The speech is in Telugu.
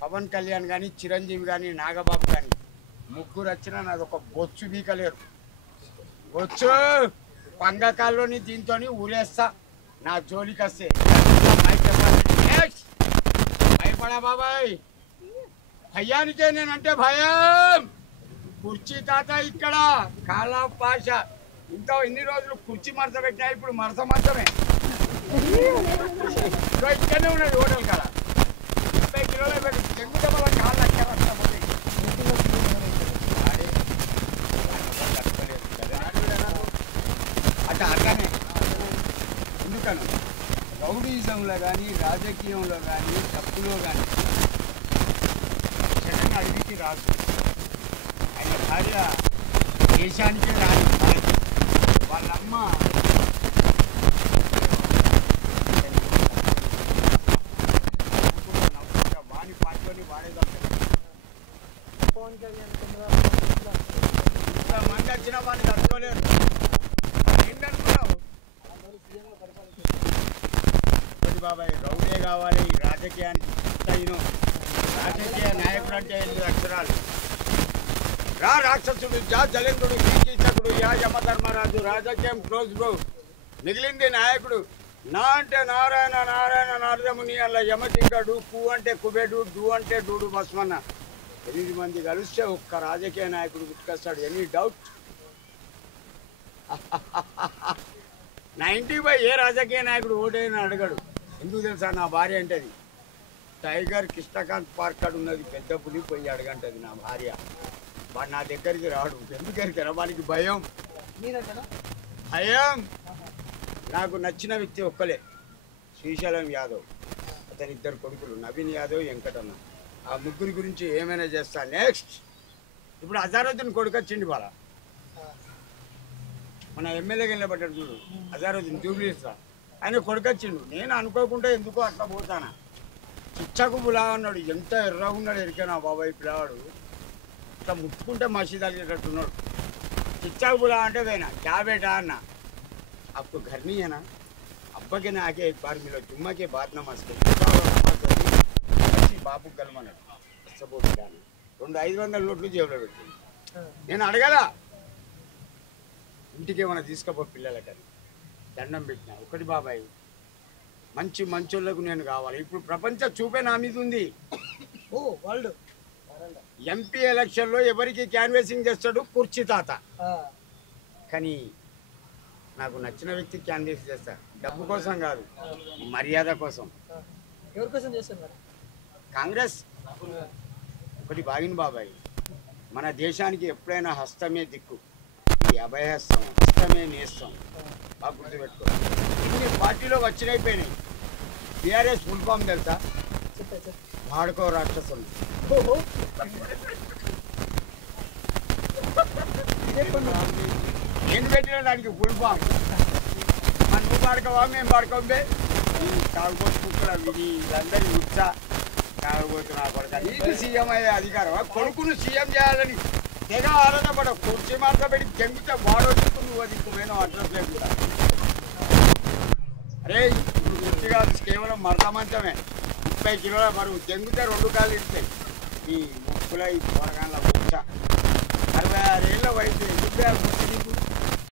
పవన్ కళ్యాణ్ కానీ చిరంజీవి కానీ నాగబాబు కానీ ముగ్గురు వచ్చినా నాది ఒక బొచ్చు బీకలేరు. బొచ్చు పంగకాల్లోని దీంతో ఊరేస్తా నా జోలికి వస్తే భయపడా బాబాయ్. భయానికే నేనంటే భయం. కుర్చీ తాత ఇక్కడ కాలా పాష ఇంత ఇన్ని రోజులు కుర్చీ మరత పెట్టినా ఇప్పుడు మరత మరతమే ఇక్కడనే ఉన్నది హోటల్ కాడ 30 కిలోలు పెట్టి చెంగుతా వల్ల కాళ్ళు అట్లా అట్లానే. ఎందుకను రౌడీజంలో కానీ రాజకీయంలో కానీ డబ్బులో కానీ జగన్ అడిగికి రాదు. ఆయన భార్య దేశానికే రాని వాళ్ళమ్మ వాణి పార్టీని వాడేదాం. ఇంతమంది వచ్చినా వాడిని తట్టుకోలేరు. ఏంటనుకున్నావు బాబాయ్? రౌడే కావాలి ఈ రాజకీయానికి. రాజకీయ నాయకుడు అంటే 8 అక్షరాలు. రా రాక్షసుడు, జా జలేంద్రుడు, కీచకుడు, యా యమధర్మరాజు, రాజకీయం క్లోజ్ బ్రో. మిగిలింది నాయకుడు. నా అంటే నారాయణ, నారాయణ నారదముని, అలా యమకింకడు, కు అంటే కుబేడు, డు అంటే డూడు బస్మన్న. 8 మంది కలిస్తే ఒక్క రాజకీయ నాయకుడు గుర్తుకొస్తాడు. Any doubt? 90 ఏ రాజకీయ నాయకుడు ఓటైనా అడగడు. ఎందుకు తెలుసా? నా భార్య అంటది టైగర్ కృష్ణకాంత్ పార్క్ కాడ ఉన్నది పెద్ద పులి, పోయి అడగంటది నా భార్య. వాడు నా దగ్గరికి రాడు. ఎందుకరికి వానికి భయం. భయం. నాకు నచ్చిన వ్యక్తి ఒక్కలే, శ్రీశైలం యాదవ్. అతని 2 కొడుకులు, నవీన్ యాదవ్, వెంకటన్న. ఆ ముగ్గురి గురించి ఏమైనా చేస్తా. నెక్స్ట్ ఇప్పుడు అజారుద్దీన్ కొడుకు వచ్చింది వాళ్ళ మన ఎమ్మెల్యేగా నిలబడ్డాడు చూడు, అజారుద్దీన్ జూబ్లీస్. ఆయన కొడుకు వచ్చిండు. నేను అనుకోకుండా ఎందుకో అట్లా పోతానా. చిచ్చకు బులా అన్నాడు. ఎంత ఎర్రగా ఉన్నాడు ఎరికనా బాబాయ్ పిల్లవాడు. ఇట్లా ముట్టుకుంటే మసీదు అలిగేటట్టున్నాడు. చిచ్చకు బులా అంటే పోయినా క్యా బేటా అన్న. అప్పుడు घर नहीं है ना, अब्बा के ना आके एक बार मिलो, जुम्मा के बाद नमाज के బాబు గల్మన్నాడు. సపోర్ట్ 500 నోట్లు జేబులో పెట్టింది. నేను అడగల ఇంటికి ఏమైనా తీసుకపో పిల్లలకని దండం పెట్టినా. ఒకటి బాబాయ్, మంచి మంచోళ్ళకు నేను కావాలి. ఇప్పుడు ప్రపంచ చూపే నా మీద ఉంది. వరల్డ్ ఎంపీ ఎలక్షన్లో ఎవరికి క్యాన్వేసింగ్ చేస్తాడు? కుర్చీ తాత. కానీ నాకు నచ్చిన వ్యక్తి క్యాన్వేస్ చేస్తా. డబ్బు కోసం కాదు, మర్యాద కోసం. ఎవరి కోసం చేస్తున్నారు? కాంగ్రెస్ ఒకటి బాగిన బాబాయ్, మన దేశానికి ఎప్పుడైనా హస్తమే దిక్కు, ఈ అభయహస్తం, హస్తమే నేస్తం. బాగా గుర్తుపెట్టుకో. ఇన్ని పార్టీలో వచ్చినైపోయినాయి. టీఆర్ఎస్ ఫుల్ ఫామ్ తెలుసా? వాడుకో రాక్షసులు. నేను పెట్టిన దానికి ఫుల్ ఫామ్. నువ్వు పాడుకోవా, మేము పాడుకోంబే. ఈ తాగుబోతు కుక్కల విధి వీళ్ళందరి ఉత్సా తాగుబోతు నా కొడుకు. నీకు సీఎం అయ్యే అధికారం, కొడుకును సీఎం చేయాలని తెగ ఆరాధపడ. కుర్చీ మార్క పెట్టి జంగితే వాడో దిక్కు, నువ్వు దిక్కుపోయినా అడ్రస్ లేకుండా. అరే ఇప్పుడు కుర్చీ కాదు, కేవలం మరత మంచమే. 30 కిలోల బరువు. జంగితే 2 కాళ్ళు ఇస్తాయి. ఈ ముక్కుల ఈ పొరగాళ్ళ ఉత్సా. 66 ఏళ్ళ వయసు. ఎందుకు